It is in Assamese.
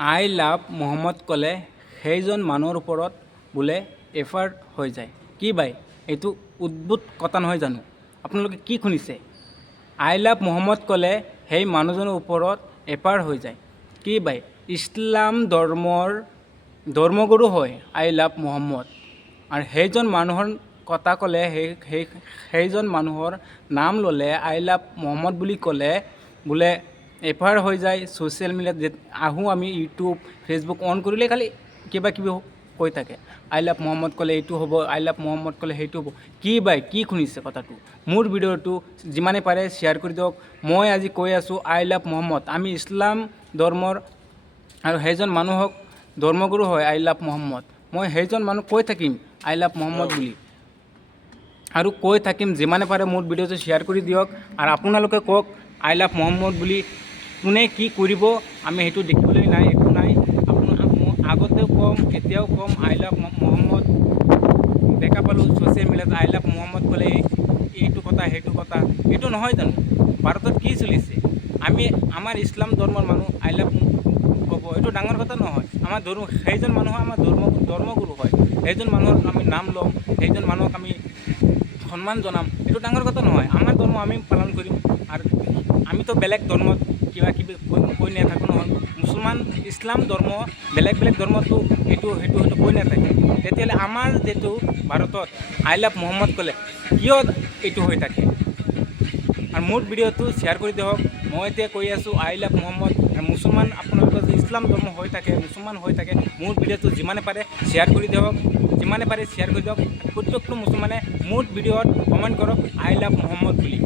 আই লাভ মহম্মদ ক'লে সেইজন মানুহৰ ওপৰত বোলে এফাৰ হৈ যায়। কি বাই, এইটো উদ্ভুত কথা নহয় জানো? আপোনালোকে কি শুনিছে? আই লাভ মহম্মদ ক'লে সেই মানুহজনৰ ওপৰত এফাৰ হৈ যায়। কি বাই, ইছলাম ধৰ্মগুৰু হয় আই লাভ মহম্মদ, আৰু সেইজন মানুহৰ কথা ক'লে সেইজন মানুহৰ নাম ল'লে আই লাভ মহম্মদ বুলি ক'লে বোলে এফাৰ হৈ যায়। ছ'চিয়েল মিডিয়াত আহোঁ আমি ইউটিউব ফেচবুক অন কৰিলে খালি কিবা কিবি কৈ থাকে। আই লাভ মহম্মদ ক'লে এইটো হ'ব, আই লাভ মহম্মদ ক'লে সেইটো হ'ব। কি বাই, কি শুনিছে কথাটো? মোৰ ভিডিঅ'টো যিমানে পাৰে শ্বেয়াৰ কৰি দিয়ক। মই আজি কৈ আছোঁ আই লাভ মহম্মদ, আমি ইছলাম ধৰ্মৰ, আৰু সেইজন মানুহক ধৰ্মগুৰু হয় আই লাভ মহম্মদ। মই সেইজন মানুহ কৈ থাকিম আই লাভ মহম্মদ বুলি, আৰু কৈ থাকিম। যিমানে পাৰে মোৰ ভিডিঅ'টো শ্বেয়াৰ কৰি দিয়ক, আৰু আপোনালোকে কওক আই লাভ মহম্মদ বুলি কোনে কি কৰিব, আমি সেইটো দেখিবলৈ নাই, একো নাই। আগতেও কম, এতিয়াও কম, আই লাভ মহম্মদ। দেখা পালোঁ ছ'চিয়েল মিডিয়াত আই লাভ মহম্মদ ক'লে এইটো কথা সেইটো কথা। এইটো নহয় জানো? ভাৰতত কি চলিছে? আমাৰ ইছলাম ধৰ্মৰ মানুহ আই লাভ ক'ব, এইটো ডাঙৰ কথা নহয়। আমাৰ সেইজন মানুহ আমাৰ ধৰ্মগুৰু হয়। সেইজন মানুহৰ আমি নাম ল'ম, সেইজন মানুহক আমি সন্মান জনাম, এইটো ডাঙৰ কথা নহয়। আমাৰ ধৰ্ম আমি পালন কৰিম, আৰু আমিতো বেলেগ ধৰ্মত কিবা কিবি কৈ নাথাকোঁ নহয়। মুছলমান ইছলাম ধৰ্ম বেলেগ ধৰ্মতো সেইটো কৈ নাথাকে। তেতিয়াহ'লে আমাৰ যিটো ভাৰতত আই লাভ মহম্মদ ক'লে কিয় এইটো হৈ থাকে? আৰু মোৰ ভিডিঅ'টো শ্বেয়াৰ কৰি দিয়ক। মই এতিয়া কৈ আছোঁ আই লাভ মহম্মদ। মুছলমান আপোনালোকৰ যে ইছলাম ধৰ্ম হৈ থাকে, মুছলমান হৈ থাকে, মোৰ ভিডিঅ'টো যিমানে পাৰে শ্বেয়াৰ কৰি দিয়ক, যিমানে পাৰে শ্বেয়াৰ কৰি দিয়ক। প্ৰত্যেকটো মুছলমানে মোৰ ভিডিঅ'ত কমেণ্ট কৰক আই লাভ মহম্মদ বুলি।